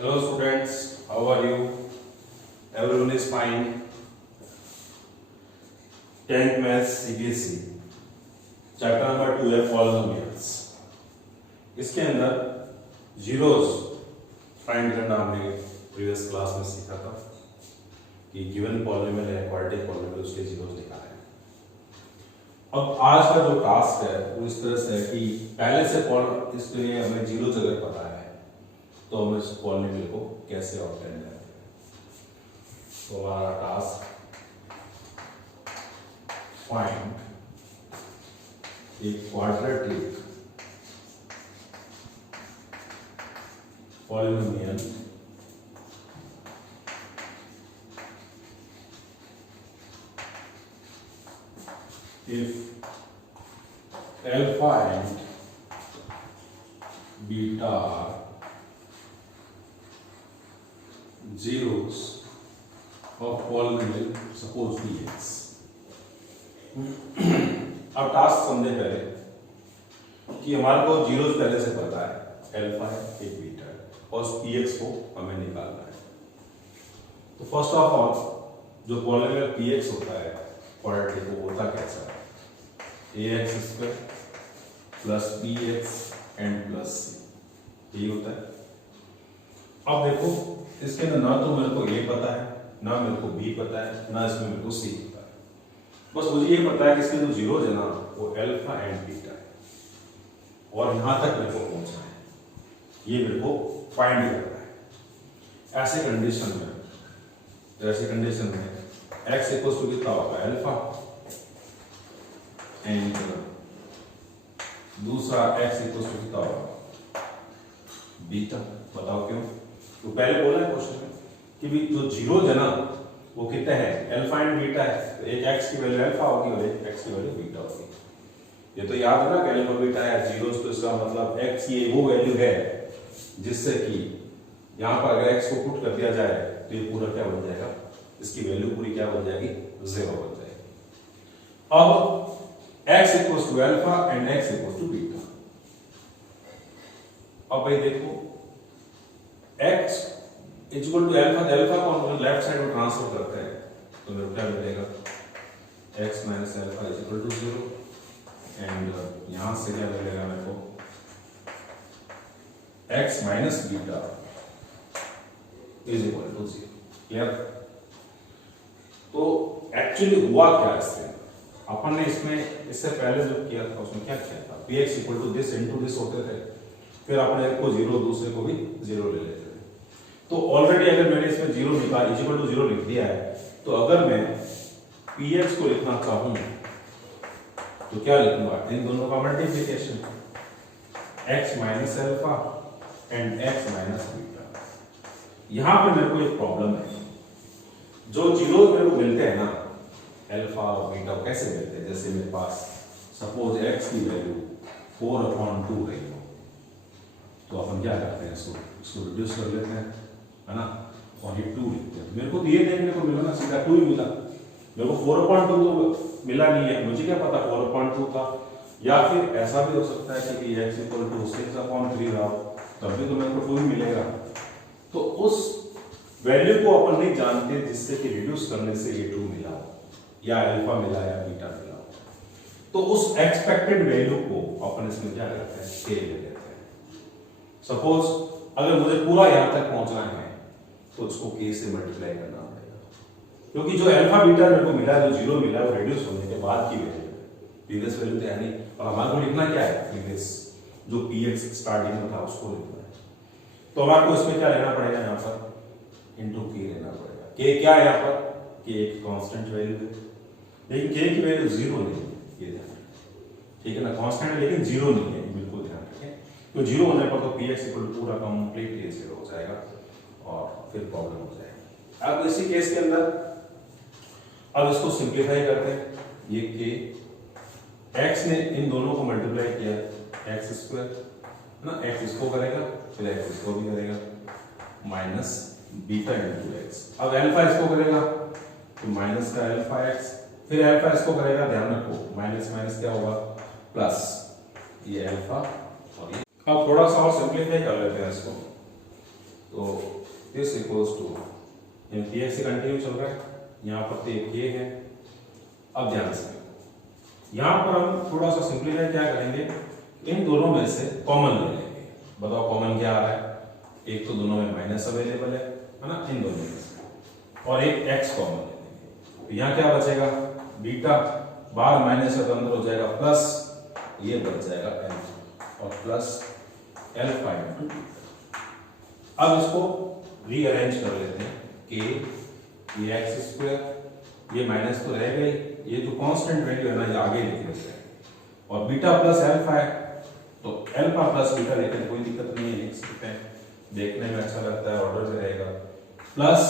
Hello students, how are you? Everyone is fine. 10th Maths CBSE chapter number 2 है polynomials. इसके अंदर zeros find करना हमने previous class में सीखा था कि गिवन पॉलिनोमियल है, क्वाड्रेटिक पॉलिनोमियल, उसके जीरोस निकालने हैं। अब आज का जो टास्क है वो इस तरह से है कि पहले से इसके लिए हमें जीरोस अगर पता है तो हम इस पॉलिनोमियल को कैसे ऑब्टेन करते हैं। तो हमारा task find a quadratic polynomial if alpha and beta are zeros of polynomial suppose dx। अब टास्क समझे पहले कि हमारे को जीरोस पहले से पता है, अल्फा है, एक बीटा है और उस px को हमें निकालना है। तो फर्स्ट ऑफ ऑल जो पॉलिनोमियल px होता है क्वाड्रेटिक वो होता कैसा है, ax square plus bx and plus c, ये होता है। अब देखो इसके अंदर ना तो मेरे को a पता है, ना मेरे को b पता है, ना इसमें मेरे को c पता है। बस मुझे ये पता है कि इसके जो जीरोस है ना वो अल्फा एंड बीटा है और यहां तक मेरे को पहुंचना है, ये मेरे को फाइंड करना है। ऐसे कंडीशन में x इक्वल्स टू कितना होगा, अल्फा, एंड दूसरा x इक्वल्स टू कितना होगा, बीटा। बताओ क्यों? तो पहले बोला है क्वेश्चन में कि भी जो जीरोस है ना वो कितने हैं, अल्फा एंड बीटा है। तो एक x की वैल्यू अल्फा होगी और एक x की वैल्यू बीटा होगी। ये तो याद है ना कि अल्फा बीटा है जीरोस, तो इसका मतलब x ये वो वैल्यू है जिससे कि यहाँ पर अगर x को पुट कर दिया जाए तो ये पूरा क्या बन जाएगा, इसकी वैल्यू पूरी क्या बन जाएगी, 0 बन जाएगी। अब x equals to alpha and x equals to beta. अब भाई देखो x equal to alpha, alpha को हम लेफ्ट साइड में ट्रांसफर करते हैं तो मेरे को क्या मिलेगा, x minus alpha is equal to 0 and यहां से क्या मिलेगा मेरे को, x minus beta is equal to 0। Clear? तो एक्चुअली हुआ क्या इससे, अपन ने इसमें इससे पहले जो किया था उसमें क्या किया था, px equal to this into this होते थे, फिर अपने एक को 0 दूसरे को भी 0 ले लेते थे। तो ऑलरेडी अगर मैंने इसमें 0 निकाल इक्वल टू 0 लिख दिया है, तो अगर मैं px को लिखना चाहूं तो क्या लिखूंगा, इन दोनों का multiplication, x minus alpha and x minus beta. यहां पे मेरे को एक प्रॉब्लम है, जो जीरोस मेरे को मिलते हैं ना अल्फा और बीटा कैसे मिलते हैं, जैसे मेरे पास सपोज x की वैल्यू 4/2 रही हो तो अपन क्या करते हैं, इसको रिड्यूस कर लेते हैं, है ना, और ये 2 लिखते हैं। मेरे को तो ये देखने को मिला ना सीधा 2 ही मिला, मेरे को 4/2 तो मिला नहीं है, मुझे क्या पता 4/2 था, या फिर ऐसा भी हो सकता है कि x इक्वल टू 6/3 रहा, तब भी तो मेरे को 2 ही मिलेगा। तो उस वैल्यू को अपन नहीं जानते जिससे कि रिड्यूस करने से ये 2 मिला या अल्फा मिला या बीटा मिला, तो उस एक्सपेक्टेड वैल्यू को अपन इसमें क्या करते हैं, k ले लेते हैं। सपोज अगर मुझे पूरा यहां तक पहुंचना है तो उसको k से मल्टीप्लाई करना पड़ेगा, क्योंकि जो अल्फा बीटा मेरे को मिला है, जो 0 मिला है, वो रिड्यूस होने के बाद की वैल्यू है, प्रीवियस वैल्यू तो है नहीं। और हमारे को लिखना क्या है, प्रीवियस जो px स्टार्टिंग में था उसको लिखना है। तो हमारे को इसमें क्या लेना पड़ेगा, यहां पर इनटू k लेना पड़ेगा। k क्या है यहां पर, k एक कांस्टेंट वैल्यू है, लेकिन k की वैल्यू 0 नहीं है, ये ध्यान रखें, ठीक है ना, कांस्टेंट है लेकिन 0 नहीं है, बिल्कुल ध्यान रखें। तो 0 होने पर तो px इक्वल टू पूरा कंप्लीटली 0 हो जाएगा और फिर प्रॉब्लम हो जाएगी। अब इसी केस के अंदर अब इसको सिंपलीफाई करते हैं, ये k x ने इन दोनों को मल्टीप्लाई किया x स्क्वायर ना, x इसको करेगा फिर x इसको भी करेगा माइनस बीटा इंटू x। अब अल्फा इसको करेगा तो माइनस का अल्फा x, फिर अल्फा इसको करेगा, ध्यान रखो माइनस माइनस क्या होगा प्लस, ये अल्फा और ये। अब थोड़ा सा और सिंपलीफाई कर लेते हैं इसको, तो this equals to P X से कंटिन्यू चल रहा है, यहाँ पर तो एक ये है। अब ध्यान से यहाँ पर हम थोड़ा सा सिंप्लीफाई क्या करेंगे, इन दोनों में से कॉमन ले लेंगे। बताओ कॉमन क्या आ रहा है, एक तो दोनों में माइनस अवेलेबल है ना, इन दोनों में से, और एक एक्स कॉमन ले लेंगे। तो यहाँ क्या बचेगा, बीटा, बाहर माइनस है तो अंदर हो जाएगा प्लस, ये बच जाएगा एल और प्लस एल्फा इंटू। अब इसको रीअरेंज कर लेते हैं कि ये एक्स स्क्वायर, ये माइनस तो रह गई, ये जो कांस्टेंट वैल्यू है ना ये आगे लिख लेते हैं, और बीटा प्लस एल्फा है तो एल्फा प्लस बीटा लेकिन कोई दिक्कत नहीं है, लिख सकते हैं, देखने में अच्छा लगता है, ऑर्डर से रहेगा, प्लस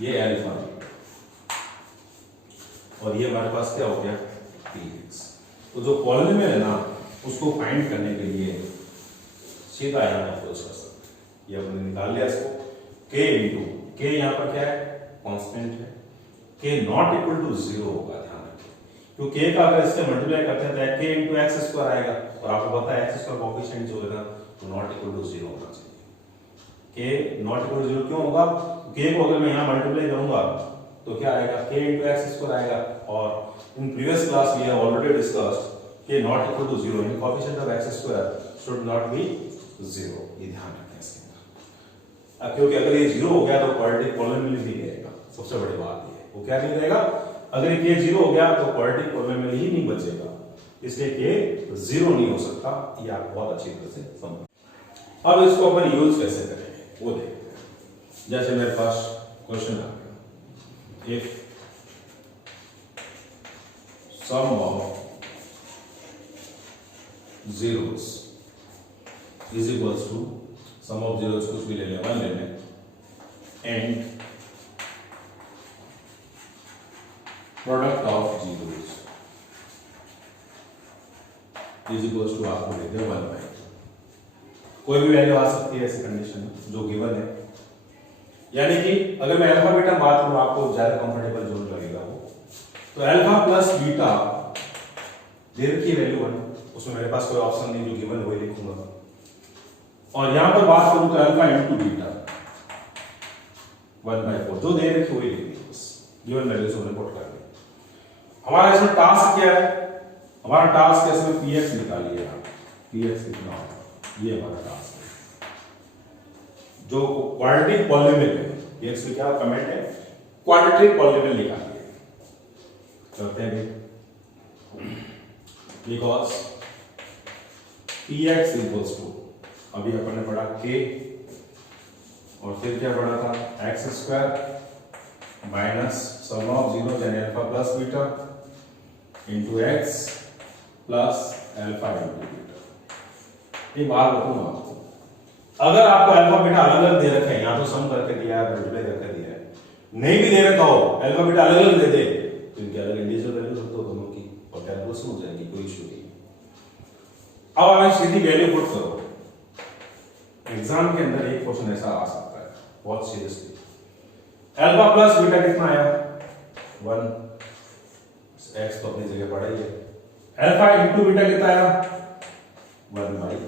ये एल्फा और ये हमारे पास क्या हो गया px। तो जो पॉलिनोमियल है ना उसको फाइंड करने के लिए सीधा यहाँ अप्रोच कर सकते हैं। ये हमने निकाल लिया इसको, k इंटू k यहाँ पर क्या है कांस्टेंट है, k नॉट इक्वल टू 0 होगा, ध्यान रखिए, क्योंकि k का अगर इससे मल्टीप्लाई करते हैं तो k इंटू एक्स स्क्वायर आएगा, और आपको पता है एक्स स्क्वायर कोएफिशिएंट जो है ना तो नॉट इक्वल टू 0 होना चाहिए। k नॉट इक्वल टू 0 क्यों होगा, k को अगर मैं यहाँ मल्टीप्लाई करूंगा तो क्या आएगा, k इंटू एक्स स्क्वायर आएगा, और in previous class we have already discussed k not equal to 0 mean coefficient of X square should not be 0, ये ध्यान रखें इसके अंदर, क्योंकि अगर ये 0 हो गया तो क्वाड्रेटिक पॉलिनोमियल नहीं रहेगा। सबसे बड़ी बात ये है, वो क्या नहीं रहेगा, अगर ये 0 हो गया तो क्वाड्रेटिक पॉलिनोमियल ही नहीं बचेगा, इसलिए k 0 नहीं हो सकता, ये आप बहुत अच्छी तरह से समझ। अब इसको अपन यूज कैसे करेंगे वो देखते हैं। जैसे मेरे पास क्वेश्चन आ गया, if some of zeros is equals to sum of zeros कुछ भी ले लें, 1 ले लें, and product of zeros is equals to आपको दे दे 1/2। कोई भी वैल्यू आ सकती है ऐसी कंडीशन में जो गिवन है, यानी कि अगर मैं अल्फा बीटा बात करूं आपको ज्यादा कंफर्टेबल जोन लगेगा वो, तो अल्फा प्लस बीटा दे रखी वैल्यू 1, उसमें मेरे पास कोई ऑप्शन नहीं, जो गिवन वही लिखूंगा, और यहां पर बात करूं तो अल्फा इनटू बीटा 1/4 जो दे रखी वही लिखनी है, बस गिवन वैल्यूज को रिपोर्ट करनी। हमारा इसमें टास्क क्या है, हमारा टास्क है इसमें px निकालिए, px कितना होगा, ये हमारा टास्क है, जो क्वाड्रेटिक पॉलिनोमियल है, px में क्या कमेंट है, क्वाड्रेटिक पॉलिनोमियल निकालिए, करते हैं बिकॉज px इक्वल्स टू, अभी अपन ने पढ़ा k और फिर क्या पढ़ा था x square minus sum of zero यानी alpha plus beta into x plus alpha into beta. एक बात बताऊं आपको, अगर आपको अल्फा बीटा अलग अलग दे रखे हैं, या तो सम करके दिया है, मल्टीप्लाई करके दिया है, नहीं भी दे रखा हो अल्फा बीटा अलग अलग दे दे तो इनके अलग इंडिविजुअल वैल्यू रख दो दोनों की और कैलकुलेशन हो जाएगी, कोई इशू नहीं। अब आप सीधी वैल्यू पुट करो, एग्जाम के अंदर एक क्वेश्चन ऐसा आ सकता है बहुत सीरियसली, अल्फा प्लस बीटा कितना आया 1, एक्स तो अपनी जगह पड़ा ही है, अल्फा इंटू बीटा कितना आया 1/4।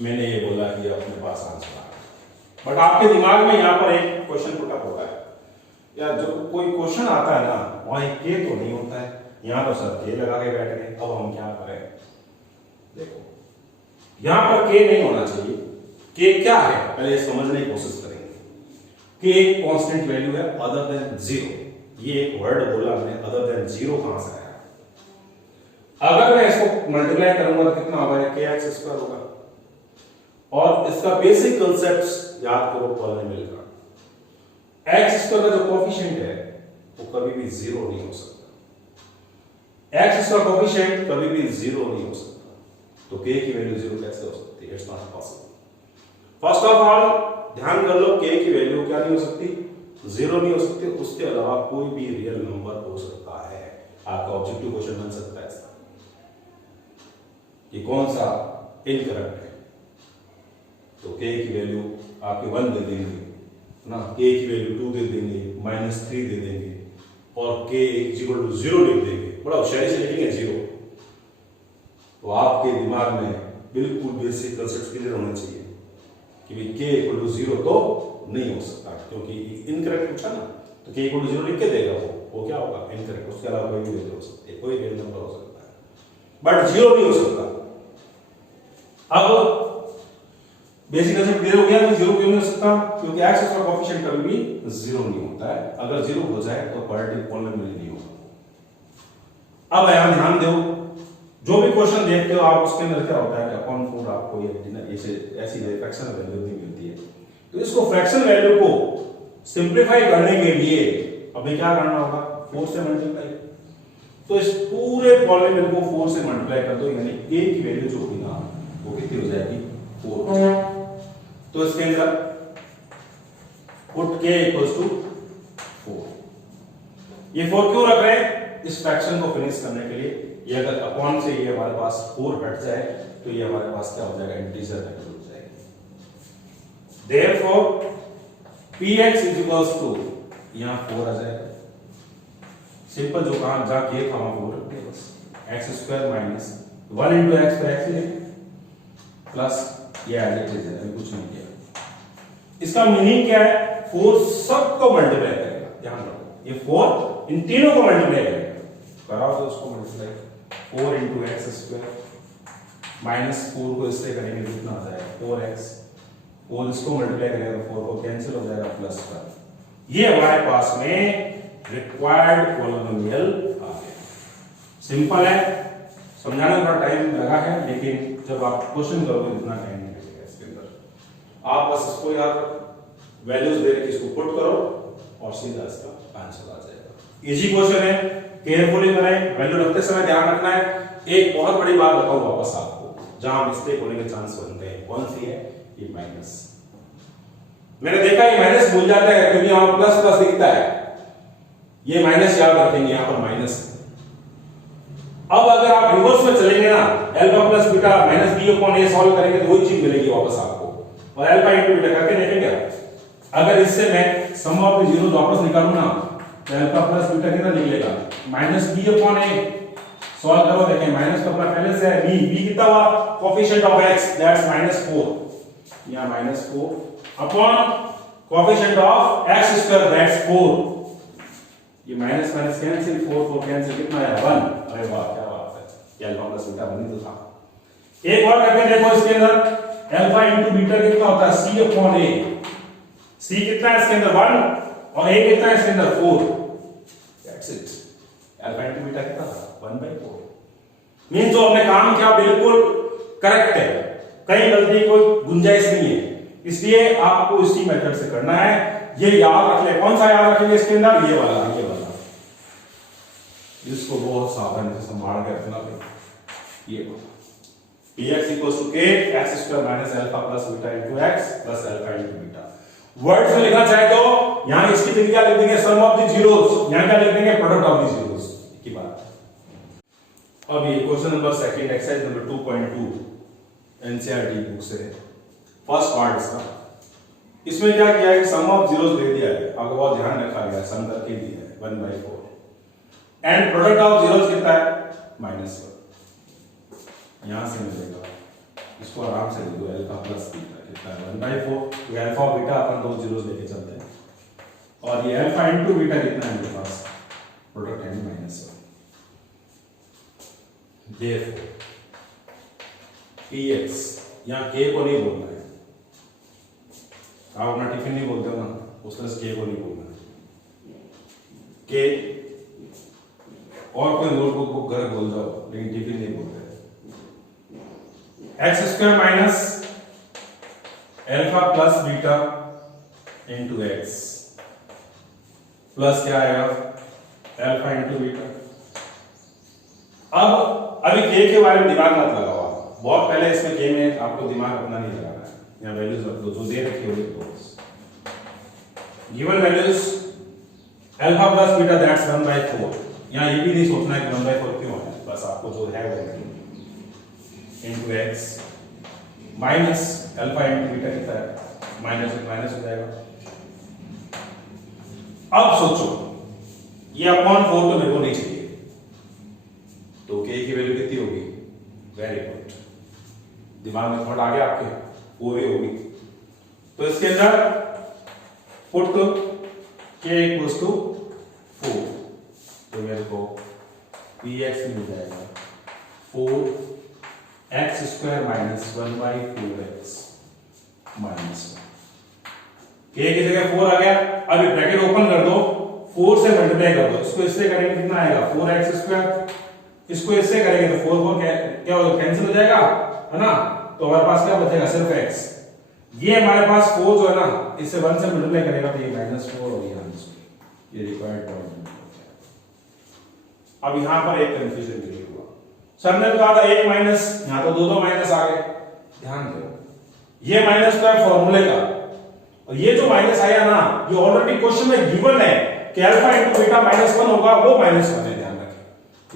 मैंने ये बोला कि अपने पास आंसर आ, बट आपके दिमाग में यहां पर एक क्वेश्चन पुट अप होता है, यार जब कोई क्वेश्चन आता है ना वहां के तो नहीं होता है, यहां तो सर के लगा के बैठ गए, अब हम क्या करें, देखो यहां पर के नहीं होना चाहिए, के क्या है पहले समझने की कोशिश करेंगे। के एक कांस्टेंट वैल्यू है अदर देन 0, ये एक वर्ड बोला हमने, अदर देन 0 कहां से आया, अगर मैं इसको मल्टीप्लाई करूंगा तो कितना होगा, kx² होगा, और इसका बेसिक कांसेप्ट याद करो पॉलिनोमियल का, x² का जो कोएफिशिएंट है वो कभी भी 0 नहीं हो सकता, x² कोएफिशिएंट कभी भी 0 नहीं हो सकता, तो k की वैल्यू 0 कैसे हो सकती है, it's not possible. First of all ध्यान कर लो k की वैल्यू क्या नहीं हो सकती, 0 नहीं हो सकती, उसके अलावा कोई भी रियल नंबर हो सकता है, आपका ऑब्जेक्टिव क्वेश्चन बन सकता है इसका, ये कौन सा इनकरेक्ट है, तो k की वैल्यू आपके 1 दे देंगे ना, k की वैल्यू 2 दे देंगे, -3 दे देंगे, और k = 0 लिख देंगे, बड़ा होशियारी से लिखेंगे 0, तो आपके दिमाग में बिल्कुल बेसिक कंसेप्ट क्लियर होना चाहिए कि भाई k इक्वल टू 0 तो नहीं हो सकता, क्योंकि इनकरेक्ट पूछा ना, तो k इक्वल टू 0 लिख के देगा वो क्या होगा इनकरेक्ट, उसके अलावा कोई भी वैल्यू हो सकती है, कोई रियल नंबर हो सकता है, बट 0 नहीं हो सकता। अब बेसिक कंसेप्ट क्लियर हो गया कि 0 क्यों नहीं हो सकता, क्योंकि x उसका कोएफिशिएंट कभी भी 0 नहीं होता है, अगर 0 हो जाए तो क्वाड्रेटिक पॉलिनोमियल नहीं होगा। अब यहां ध्यान दो, जो भी क्वेश्चन देखते हो आप उसके अंदर क्या होता है कि अपॉन 4 आपको ये ऐसी फ्रैक्शनल वैल्यू नहीं मिलती है, तो इसको फ्रैक्शनल वैल्यू को सिंपलीफाई करने के लिए हमें क्या करना होगा 4 से मल्टीप्लाई। तो इस पूरे पॉलिनोमियल को 4 से मल्टीप्लाई कर दो, यानी a की वैल्यू जो होगी ना वो कितनी हो जाएगी 4। तो इसके अंदर पुट k इक्वल्स टू 4। ये 4 क्यों रख रहे हैं, इस फ्रैक्शन को फिनिश करने के लिए। ये अगर अपॉन से ये हमारे पास 4 हट जाए तो ये हमारे पास क्या हो जाएगा इंटीजर वैल्यू हो जाएगी। Therefore px is equals to यहां 4 आ जाएगा, सिंपल जो कहां जहां k था वहां 4 रखते हैं बस, x square minus 1 into x पर x ले प्लस ये एज इट इज है, कुछ नहीं किया। इसका मीनिंग क्या है, 4 सबको मल्टीप्लाई करेगा, ध्यान रखो ये 4 इन तीनों को मल्टीप्लाई करेगा, कराओ तो उसको multiply 4 into x square minus 4 को इससे करेंगे कितना आ जाएगा 4x, 4 इसको मल्टीप्लाई करेगा 4 को कैंसिल हो जाएगा प्लस का, ये हमारे पास में रिक्वायर्ड पॉलिनोमियल आ गया। सिंपल है, समझाने में थोड़ा टाइम लगा है, लेकिन जब आप क्वेश्चन करोगे इतना टाइम नहीं लगेगा इसके अंदर। आप बस इसको यार वैल्यूज दे के इसको पुट करो और सीधा इसका आंसर आ जाएगा। इजी क्वेश्चन है, केयरफुली करें, वैल्यू रखते समय ध्यान रखना है। एक बहुत बड़ी बात बताऊं वापस आपको, जहां मिस्टेक होने के चांस बनते हैं, कौन सी है, ये माइनस। मैंने देखा ये माइनस भूल जाता है क्योंकि यहां प्लस प्लस दिखता है, ये माइनस याद रखेंगे, यहां पर माइनस। अब अगर आप रिवर्स में चलेंगे ना, alpha plus beta minus B upon A solve करेंगे तो वही चीज मिलेगी वापस आपको, और अल्फा इनटू बीटा करके देखेंगे। अगर इससे मैं सम ऑफ द जीरोस वापस निकालूं ना तो अल्फा प्लस बीटा कितना निकलेगा minus B upon A, solve करो देखें, माइनस तो अपना पहले से है, बी कितना हुआ कोएफिशिएंट ऑफ x दैट्स -4, या -4 upon coefficient of x square that's 4, ये माइनस माइनस कैंसिल, 4 कैंसिल, कितना है 1। अरे वाह क्या बात है, ये अल्फा प्लस बीटा बनी तो था। एक और करके देखो, इसके अंदर अल्फा इनटू बीटा कितना होता है c अपॉन a, c कितना है इसके अंदर 1 और a कितना है इसके अंदर 4, that's it. Alpha into beta कितना था 1/4। मींस जो हमने काम किया बिल्कुल करेक्ट है, कहीं गलती कोई गुंजाइश नहीं है, इसलिए आपको इसी मेथड से करना है। ये याद रख ले, कौन सा याद रखेंगे इसके अंदर, ये वाला, इसको बहुत सावधानी से संभाल के रखना है। ये px equals to k x square minus alpha plus beta into x plus alpha into beta. Words में लिखना चाहे तो यहां इसकी जगह क्या लिख देंगे, सम ऑफ द जीरोस, यहां क्या लिख देंगे, प्रोडक्ट ऑफ द जीरोस की बात। अब ये question number second exercise number 2.2 NCERT book से फर्स्ट पार्ट इसका। इसमें क्या किया है, सम ऑफ जीरोस दे दिया है, आपको बहुत ध्यान रखा गया, सम करके दिया है 1/4 एंड प्रोडक्ट ऑफ जीरोस कितना है -1, यहां से मिलेगा, इसको आराम से लिख दो, अल्फा प्लस बीटा कितना है 1/4, ये अल्फा और बीटा अपन दो जीरोस लेके चलते हैं, और ये अल्फा इनटू बीटा कितना है मेरे पास, प्रोडक्ट है -1। देयरफॉर px, यहां k को नहीं बोलना है, आप अपना टिफिन नहीं बोलते हो ना, उस तरह से k को नहीं बोलना है, k और कोई नोटबुक को घर बोल जाओ, लेकिन टिफिन नहीं बोलते। x square minus alpha plus beta into x plus क्या आएगा अल्फा इनटू बीटा। अब अभी k के बारे में दिमाग मत लगाओ, बहुत पहले इसमें k में आपको दिमाग अपना नहीं लगाना है, यहाँ वैल्यूज रख दो जो दे रखी होगी तो given values alpha plus beta that's 1/4, यहाँ ये भी नहीं सोचना है कि 1/4 क्यों है, बस आपको जो है वो into x minus alpha into beta कितना है माइनस हो जाएगा। अब सोचो ये अपॉन 4 तो मेरे को नहीं चाहिए, तो k की वैल्यू कितनी होगी वेरी गुड, दिमाग में थॉट आ गया आपके, पूरी होगी। तो इसके अंदर पुट k इक्वल्स टू 4, तो मेरे को px मिल जाएगा 4x square minus 1/4x minus 1। k की जगह 4 आ गया, अब ब्रैकेट ओपन कर दो, 4 से मल्टीप्लाई कर दो, इसको इससे करेंगे कितना आएगा 4x स्क्वायर, इसको इससे करेंगे तो 4 4 क्या होगा, कैंसिल हो जाएगा, है ना। तो हमारे पास क्या बचेगा, सिर्फ x। ये हमारे पास 4 जो है ना, इससे 1 से मल्टीप्लाई करेगा तो ये -4 और ये -4, ये रिक्वायर्ड पॉइंट। अब यहां पर एक कंफ्यूजन क्रिएट हुआ, सर ने कहा था 1 माइनस, यहां तो दो माइनस आ गए। ध्यान दो, ये माइनस तो है फॉर्मूले का, और ये जो माइनस आया ना, ये ऑलरेडी क्वेश्चन में गिवन है कि अल्फा इनटू बीटा -1 होगा, वो -1 है, ध्यान रखें।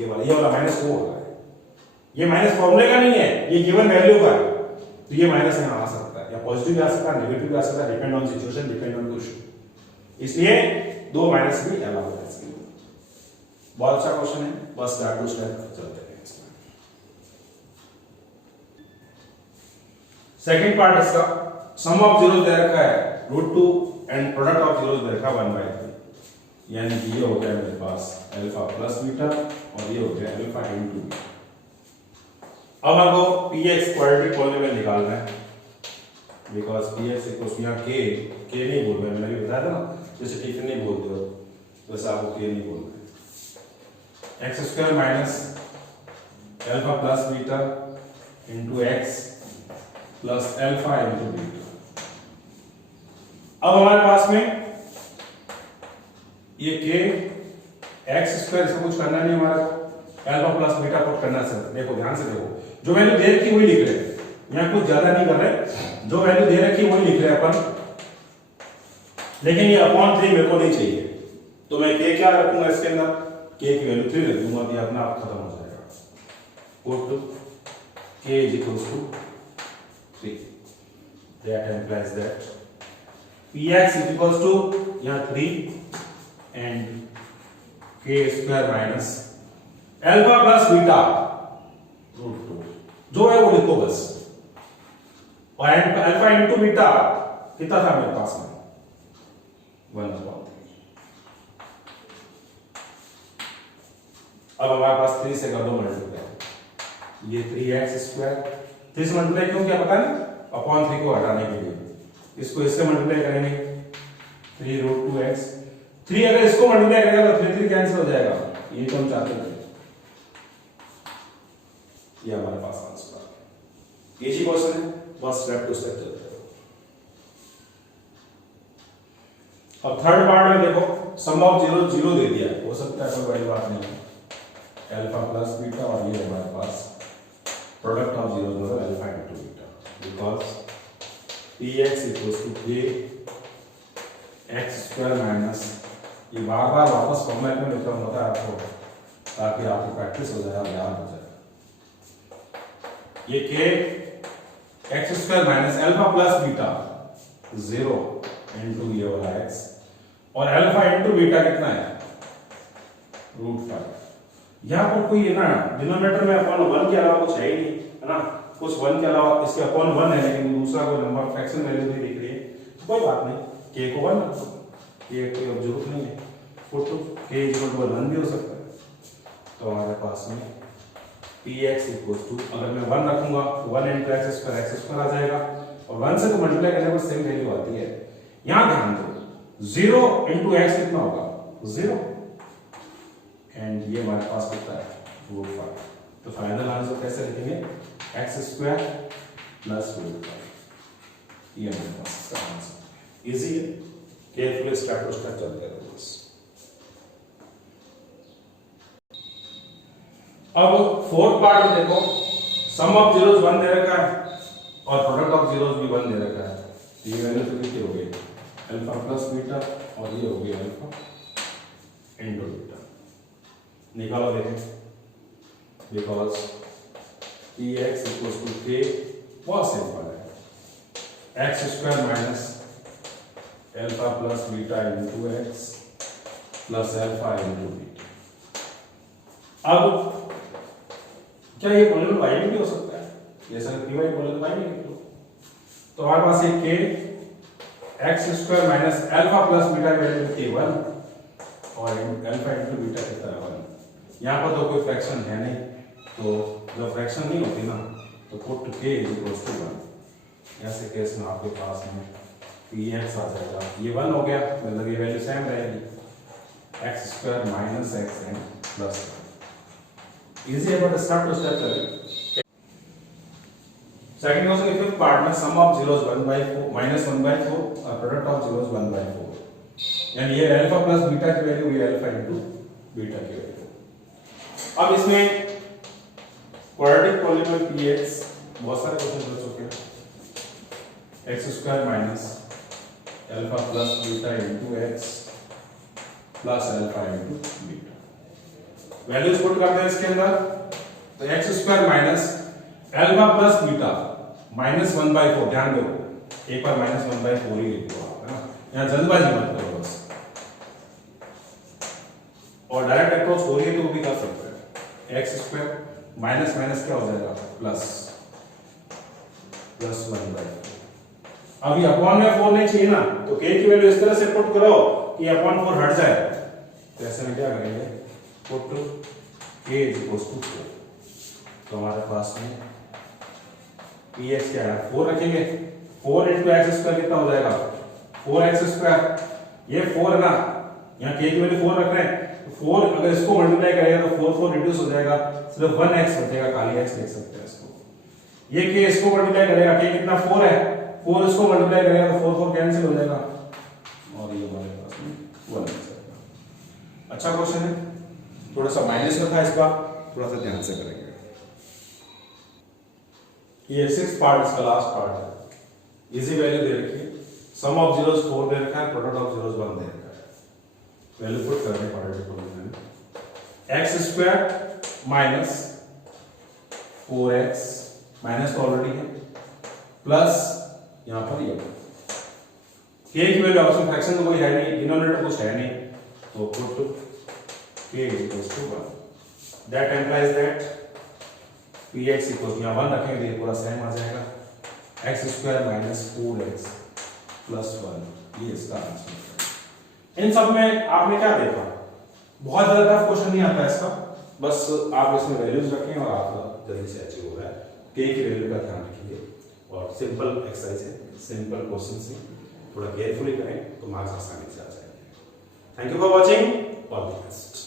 ये वाला माइनस वो होगा, ये माइनस फॉर्मूले का नहीं है, ये गिवन वैल्यू का है। तो ये माइनस यहां आ सकता है, या पॉजिटिव भी आ सकता है, नेगेटिव भी आ सकता है, depend on situation, depend on question. इसलिए दो माइनस भी अलाउ है इसके लिए। बहुत अच्छा क्वेश्चन है, बस स्टेप टू स्टेप चलते हैं इसमें। सेकंड पार्ट इसका, सम ऑफ जीरोस दे रखा है √2 एंड प्रोडक्ट ऑफ जीरोस दे रखा 1/3, यानी ये हो गया मेरे पास अल्फा प्लस बीटा और ये हो गया अल्फा इनटू बीटा। अब हमको px क्वाड्रेटिक पॉलिनोमियल निकालना है, बिकॉज़ px इक्वल्स यहां k नहीं बोल रहा, मैंने बताया था ना, जैसे टिफिन नहीं बोलते हो वैसे आपको k नहीं बोलना है। x square minus alpha plus beta into x plus alpha into beta. अब हमारे पास में ये k x स्क्वायर, इसको कुछ करना नहीं हमारा, अल्फा प्लस बीटा पुट करना है। देखो ध्यान से देखो, जो वैल्यू दे रखी वही लिख रहे हैं, यहां कुछ ज्यादा नहीं कर रहे, जो वैल्यू दे रखी वही लिख रहे हैं अपन, लेकिन ये अपॉन 3 मेरे को नहीं चाहिए, तो मैं k क्या रखूंगा इसके अंदर, k की वैल्यू 3 रख दूंगा, तो ये अपना आप खत्म हो जाएगा। Put k is equals to 3, that implies that px is equals to यहां 3 and k square minus alpha plus beta √2, जो है वो लिखो बस, और अल्फा इनटू बीटा कितना था मेरे पास में 1/3। अब हमारे पास 3 से कर दो मल्टीप्लाई, ये 3x स्क्वायर, 3 से मल्टीप्लाई क्यों किया पता है, अपॉन 3 को हटाने के लिए, इसको इससे मल्टीप्लाई करेंगे 3√2x, 3 अगर इसको मल्टीप्लाई करेगा तो 3 कैंसिल हो जाएगा, ये तो हम चाहते थे। ये हमारे पास आंसर है, इजी क्वेश्चन है, बस स्टेप टू स्टेप चलते हैं। अब थर्ड पार्ट में देखो, सम ऑफ जीरो 0 दे दिया, हो सकता है कोई बड़ी बात नहीं है, अल्फा प्लस बीटा और ये हमारे पास प्रोडक्ट ऑफ जीरो मतलब alpha into beta, because px equals to k x square minus, ये बार-बार वापस फॉर्मेट में लिखना होता है आपको, ताकि आपको प्रैक्टिस हो जाए, याद हो जाए। ये k x square minus alpha plus beta 0 into ये वाला x, और अल्फा इनटू बीटा कितना है √5। यहां पर कोई ना डिनोमिनेटर में अपॉन 1 के अलावा कुछ है ही नहीं, है ना, कुछ 1 के अलावा इसके अपॉन 1 है, लेकिन दूसरा कोई नंबर फ्रैक्शन वैल्यू नहीं दिख रही है, तो कोई बात नहीं, k को 1 रखो, ये कोई अब जरूरत नहीं है, पुट k इक्वल टू 1 भी हो सकता है। तो हमारे पास में px इक्वल्स टू, अगर मैं 1 रखूंगा 1 इनटू x स्क्वायर आ जाएगा, और 1 से तो मल्टीप्लाई करने पर सेम वैल्यू आती है। यहां ध्यान दो, 0 इनटू x कितना होगा 0, एंड ये हमारे पास कितना है √5। तो फाइनल आंसर कैसे लिखेंगे, x स्क्वायर प्लस √5, ये हमारे पास इसका आंसर। इजी है, केयरफुली स्टेप टू स्टेप चलते हैं बस। अब फोर्थ पार्ट में देखो, सम ऑफ जीरोस 1 दे रखा है और प्रोडक्ट ऑफ जीरोस भी 1 दे रखा है, तो ये वैल्यू तो कितनी हो गई अल्फा प्लस बीटा, और ये हो गई अल्फा इनटू बीटा। निकालो देखें, because px equals to k, बहुत सिंपल है, x square minus alpha plus beta into x plus alpha into beta. अब क्या ये पॉलिनोमियल y में भी हो सकता है? ये sir P Y polynomial y में लिख लो। तो हमारे पास ये k x square minus alpha plus beta की वैल्यू k1 और अल्फा इनटू बीटा कितना है 1। यहाँ पर तो कोई फ्रैक्शन है नहीं, तो जब फ्रैक्शन नहीं होती ना तो पुट k इक्वल्स टू 1। ऐसे केस में आपके पास में px आ जाएगा, ये 1 हो गया, मतलब ये वैल्यू सेम रहेगी, x square minus xn plus 1। Easy है, बट स्टेप टू स्टेप चलेगा। सेकंड क्वेश्चन के फिफ्थ पार्ट में सम ऑफ जीरोस 1/4 माइनस 1/4 और प्रोडक्ट ऑफ जीरोस 1/4, यानी ये अल्फा प्लस बीटा की वैल्यू, ये अल्फा इनटू बीटा की वैल्यू। अब इसमें क्वाड्रेटिक पॉलिनोमियल px बहुत सारे क्वेश्चन कर चुके हैं। x square minus alpha plus beta into x plus alpha into beta, values put करते हैं इसके अंदर। तो x square minus alpha plus beta minus 1/4, ध्यान दो एक बार माइनस 1/4 ही लिख दो आप, है ना, यहाँ जल्दबाजी मत करो बस। और डायरेक्ट अप्रोच हो रही है तो वो भी कर सकते हैं। एक्स स्क्वायर माइनस माइनस क्या हो जाएगा प्लस 1/4। अब ये अपॉन में 4 नहीं चाहिए ना, तो k की वैल्यू इस तरह से पुट करो कि अपॉन 4 हट जाए। तो ऐसे में क्या करेंगे, पुट k इक्वल्स टू 4। तो हमारे पास में px क्या है, 4 रखेंगे, 4 इंटू एक्स स्क्वायर कितना हो जाएगा 4x स्क्वायर, ये 4 है ना, यहाँ k की वैल्यू 4 रख रहे हैं, तो 4 अगर इसको मल्टीप्लाई करेगा तो 4 रिड्यूस हो जाएगा, सिर्फ 1x बचेगा, खाली x लिख सकते हैं इसको। ये k इसको मल्टीप्लाई करेगा, k कितना 4 है, 4 इसको मल्टीप्लाई करेगा तो 4 कैंसिल हो जाएगा और ये हमारे पास में 1 बच जाएगा। अच्छा क्वेश्चन है, थोड़ा सा माइनस में था इसका, थोड़ा सा ध्यान से करेंगे। ये सिक्स्थ पार्ट, इसका लास्ट पार्ट है। इजी वैल्यू दे रखी है, सम ऑफ जीरोस 4 दे रखा है, प्रोडक्ट ऑफ जीरोस 1 दे रखा है। वैल्यू पुट करने पड़ेगी। X square minus 4x minus तो ऑलरेडी है, प्लस यहां पर ये k की वैल्यू ऑप्शन फ्रैक्शन तो कोई है नहीं, डिनोमिनेटर कुछ है नहीं, तो put k equals to 1। That implies that px equals यहाँ 1 रखेंगे, ये पूरा सेम आ जाएगा, x square minus 4x plus 1, ये इसका आंसर है। इन सब में आपने क्या देखा, बहुत ज्यादा टफ क्वेश्चन नहीं आता इसका, बस आप इसमें वैल्यूज रखें और आप जल्दी से अचीव हो रहा है। k की वैल्यू का ध्यान रखिए और सिंपल एक्सरसाइज है, सिंपल क्वेश्चन से थोड़ा केयरफुली करें तो मार्क्स आसानी से आ जाएंगे। Thank you for watching, all the best.